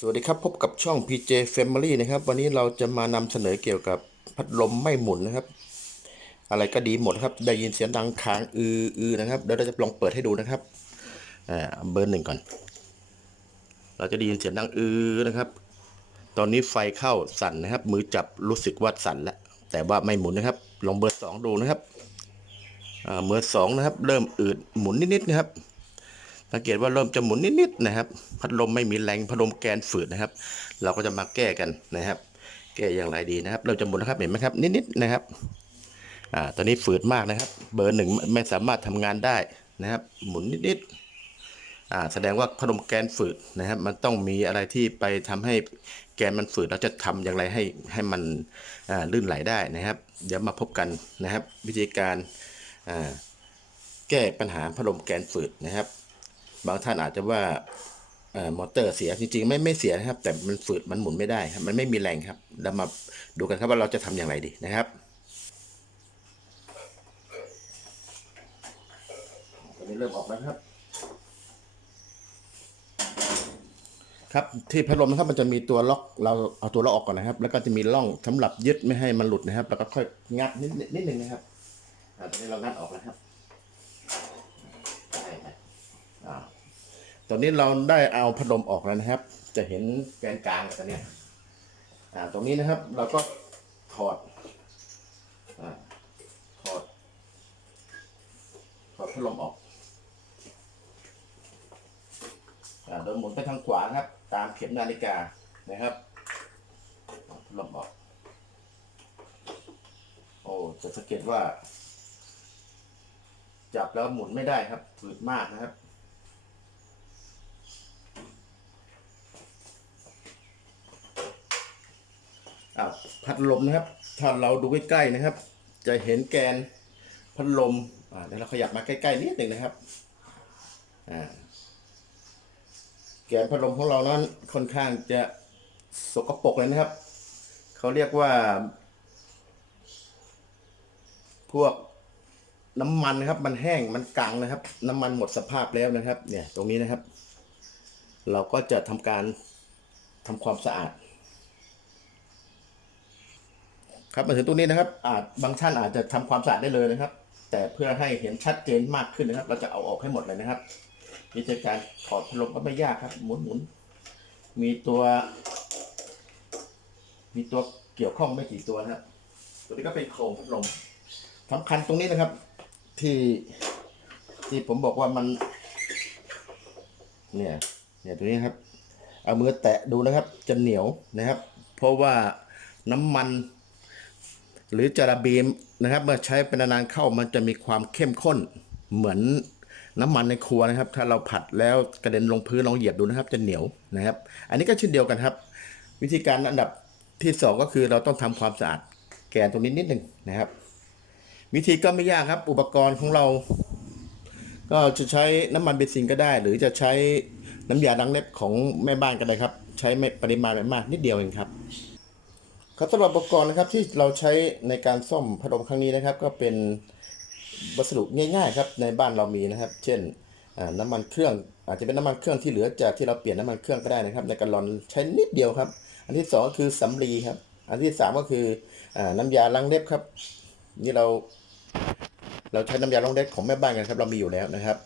สวัสดีครับ พบกับช่อง PJ Family นะครับ วันนี้เราจะมานำเสนอเกี่ยวกับพัดลมไม่หมุนนะครับ อะไรก็ดีหมดครับ ได้ยินเสียงดังค้างอืออือนะครับเดี๋ยวเราจะลองเปิดให้ดูนะครับอ่าเบอร์หนึ่งก่อน เราจะได้ยินเสียงดังอือนะครับ ตอนนี้ไฟเข้าสั่นนะครับ มือจับรู้สึกว่าสั่นแล้วแต่ว่าไม่หมุนนะครับ ลองเบอร์สองดูนะครับอ่าเบอร์สองนะครับ เริ่มอืดหมุนนิดๆนะครับ สังเกตว่าเริ่มจะหมุนนิดๆนะครับ พัดลมไม่มีแรงพัดลมแกนฝืดนะครับ เราก็จะมาแก้กันนะครับ แก้อย่างไรดีนะครับ เราจะหมุนนะครับเห็นไหมครับ นิดๆนะครับอ่าตอนนี้ฝืดมากนะครับ เบอร์หนึ่งไม่สามารถทำงานได้นะครับ หมุนนิดๆอ่าแสดงว่าพัดลมแกนฝืดนะครับ มันต้องมีอะไรที่ไปทำให้แกนมันฝืดเราจะทำอย่างไรให้ให้มันอ่าลื่นไหลได้นะครับ เดี๋ยวมาพบกันนะครับ วิธีการอ่าแก้ปัญหาพัดลมแกนฝืดนะครับ บางท่านอาจจะว่าออมอเตอร์เสียจริงๆไม่ไม่เสียนะครับ แต่มันฝืดมันหมุนไม่ได้ครับมันไม่มีแรงครับเรามาดูกันครับว่าเราจะทำอย่างไรดีนะครับตอนนี้เริ่มออกแล้วครับ ครับที่พัดลมนะครับมันจะมีตัวล็อกเราเอาตัวล็อกออกก่อนนะครับ แล้วก็จะมีร่องสำหรับยึดไม่ให้มันหลุดนะครับ แล้วก็ค่อยงัดนิดนิดนึงนะครับตอนนี้เรางัดออกแล้วครับได้ครับอ่า ตอนนี้เราได้เอาพัดลมออกแล้วนะครับ จะเห็นแกนกลางตอนเนี้ยอ่าตรงนี้นะครับเราก็ถอดอ่าถอดถอดพัดลมออกอ่าโดยหมุนไปทางขวาครับ ตามเข็มนาฬิกานะครับพัดลมออกโอ้จะสังเกตว่า จับแล้วหมุนไม่ได้ครับฝืดมากนะครับ พัดลมนะครับ ถ้าเราดูใกล้ๆนะครับ จะเห็นแกนพัดลมอ่าเดี๋ยวเราขยับมาใกล้ๆนิดหนึ่งนะครับอ่าแกนพัดลมของเรานั้นค่อนข้างจะสกปรกเลยนะครับ เขาเรียกว่า พวกน้ำมันนะครับ มันแห้งมันกังนะครับ น้ำมันหมดสภาพแล้วนะครับ เนี่ย ตรงนี้นะครับ เราก็จะทำการทำความสะอาด ครับมาถึงตรงนี้นะครับอาจบางท่านอาจจะทำความสะอาดได้เลยนะครับ แต่เพื่อให้เห็นชัดเจนมากขึ้นนะครับ เราจะเอาออกให้หมดเลยนะครับวิธีการถอดพัดลมก็ไม่ยากครับ หมุนหมุนมีตัว มีตัวเกี่ยวข้องไม่กี่ตัวนะครับตัวนี้ก็เป็นโครงพัดลมสำคัญตรงนี้นะครับ ที่ที่ผมบอกว่ามัน เนี่ย เนี่ยตรงนี้ครับ เอามือแตะดูนะครับ จะเหนียวนะครับ เพราะว่าน้ำมัน หรือจาระบีมนะครับ เมื่อใช้เป็นนานๆเข้ามันจะมีความเข้มข้นเหมือนน้ำมันในครัวนะครับ ถ้าเราผัดแล้วกระเด็นลงพื้นลองเหยียบดูนะครับ จะเหนียวนะครับ อันนี้ก็เช่นเดียวกันครับ วิธีการอันดับที่สองก็คือเราต้องทำความสะอาดแกนตรงนี้นิดหนึ่งนะครับ วิธีก็ไม่ยากครับ อุปกรณ์ของเรา ก็จะใช้น้ำมันเบนซินก็ได้ หรือจะใช้น้ำยาล้างเล็บของแม่บ้านก็ได้ครับ ใช้ไม่ปริมาณไม่มากนิดเดียวเองครับ ครับสำหรับอุปกรณ์นะครับที่เราใช้ในการซ่อมพัดลมครั้งนี้นะครับ ก็เป็นวัสดุง่ายๆครับในบ้านเรามีนะครับ เช่นน้ำมันเครื่องอาจจะเป็นน้ำมันเครื่องที่เหลือจากที่เราเปลี่ยนน้ำมันเครื่องก็ได้นะครับ ในการลอนใช้นิดเดียวครับ อันที่สองก็คือสำลีครับ อันที่สามก็คืออน้ำยาล้างเล็บครับ นี่เรา เราใช้น้ำยาล้างเล็บของแม่บ้านกันครับ เรามีอยู่แล้วนะครับ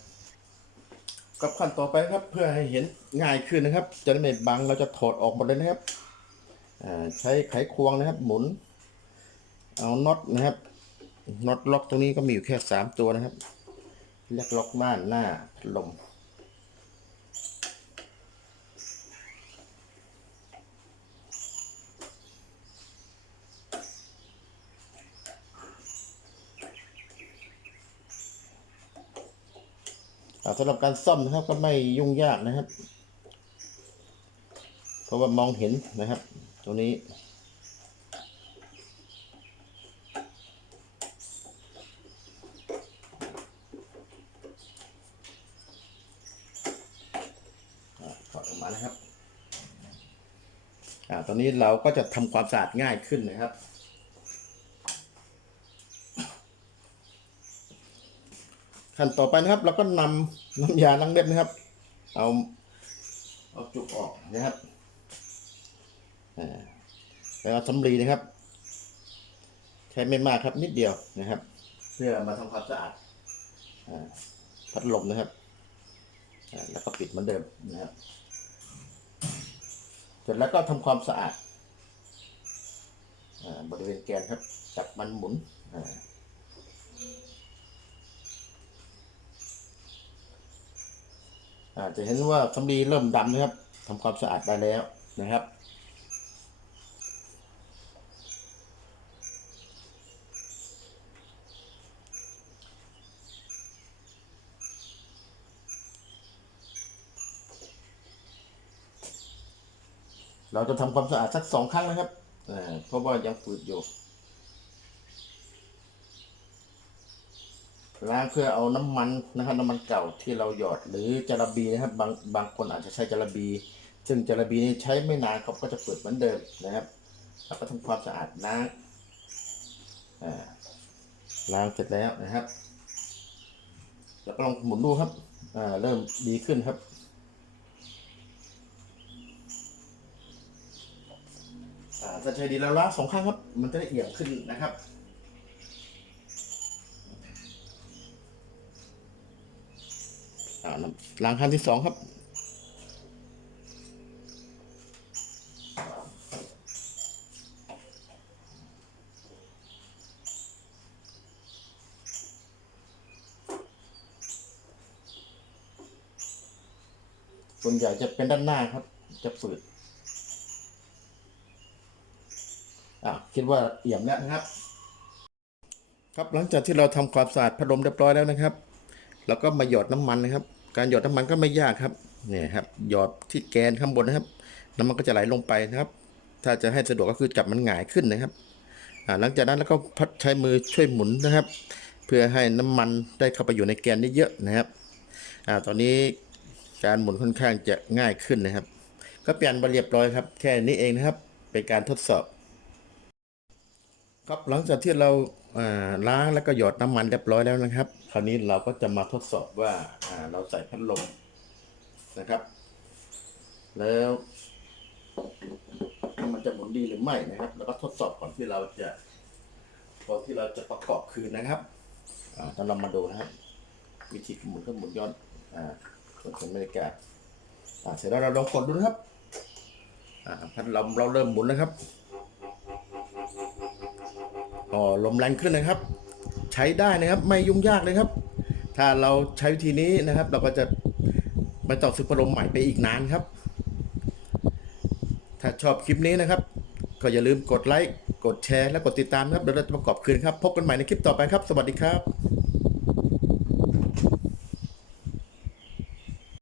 กับขั้นต่อไปครับเพื่อให้เห็นง่ายขึ้นนะครับ จะได้ไม่บังเราจะถอดออกหมดเลยนะครับ ใช้ไขควงนะครับ หมุน เอาน็อตนะครับน็อตล็อกตรงนี้ก็มีอยู่แค่สามตัวนะครับเรียกล็อกม่านหน้าพัดลมอ่าสำหรับการซ่อมนะครับก็ไม่ยุ่งยากนะครับ เพราะว่ามองเห็นนะครับ ตรงนี้ ถอดออกมานะครับ อ่า ตอนนี้เราก็จะทำความสะอาดง่ายขึ้นนะครับ ขั้นต่อไปนะครับ เราก็นำน้ำยาล้างเล็บนะครับ เอา เอาจุกออกนะครับ แล้วเอาสำลีนะครับ ใช้ไม่มากครับนิดเดียวนะครับ เพื่อมาทำความสะอาดอ่าพัดลมนะครับอ่าแล้วก็ปิดเหมือนเดิมนะครับเสร็จแล้วก็ทำความสะอาดอ่าบริเวณแกนครับ จับมันหมุนอ่าอ่าจะเห็นว่าสำลีเริ่มดำนะครับทำความสะอาดได้แล้วนะครับ เราจะทำความสะอาดสักสองครั้งนะครับเพราะว่ายังฝืดอยู่ ล้างเพื่อเอาน้ำมันนะครับน้ำมันเก่าที่เราหยอดหรือจาระบีนะครับบางบางคนอาจจะใช้จาระบี ซึ่งจาระบีนี้ใช้ไม่นานเขาก็จะเปิดเหมือนเดิมนะครับเราก็ทำความสะอาดล้างล้างเสร็จแล้วนะครับแล้วก็ลองหมุนดูครับเริ่มดีขึ้นครับ อ่ใช้ดีแล้วล้างสองครั้งครับ มันจะได้เอียมขึ้นนะครับล้างครั้งที่สองครับส่วนใหญ่จะเป็นด้านหน้าครับ จะฝืด อะ คิดว่าเอี่ยมแล้วนะครับ ครับหลังจากที่เราทำความสะอาดพัดลมเรียบร้อยแล้วนะครับเราก็มาหยอดน้ำมันนะครับ การหยอดน้ำมันก็ไม่ยากครับเนี่ยครับหยอดที่แกนข้างบนนะครับ น้ำมันก็จะไหลลงไปนะครับ ถ้าจะให้สะดวกก็คือจับมันหงายขึ้นนะครับหลังจากนั้นแล้วก็พัดใช้มือช่วยหมุนนะครับ เพื่อให้น้ำมันได้เข้าไปอยู่ในแกนได้เยอะนะครับอตอนนี้การหมุนค่อนข้างจะง่ายขึ้นนะครับ ก็เปลี่ยนมาเรียบร้อยครับ แค่นี้เองนะครับ เป็นการทดสอบ ครับหลังจากที่เราล้างแล้วก็หยอดน้ำมันเรียบร้อยแล้วนะครับ คราวนี้เราก็จะมาทดสอบว่าเราใส่พัดลมนะครับ แล้วมันจะหมุนดีหรือไม่นะครับ แล้วก็ทดสอบก่อนที่เราจะก่อนที่เราจะประกอบคืนนะครับตอนเรามาดูนะครับ วิธีหมุนก็หมุนย้อนอ่าส่วนของอเมริกาอ่าเสร็จแล้วเราลองกดดูนะครับพัดลมเราเริ่มหมุนนะครับ อ๋อลมแรงขึ้นนะครับ ใช้ได้นะครับไม่ยุ่งยากเลยครับ ถ้าเราใช้วิธีนี้นะครับ เราก็จะไปต่อสึกพัดลมใหม่ไปอีกนานครับ ถ้าชอบคลิปนี้นะครับ ก็อย่าลืมกดไลค์กดแชร์และกดติดตามนะครับเดี๋ยวเราจะประกอบคืนครับ พบกันใหม่ในคลิปต่อไปครับ สวัสดีครับ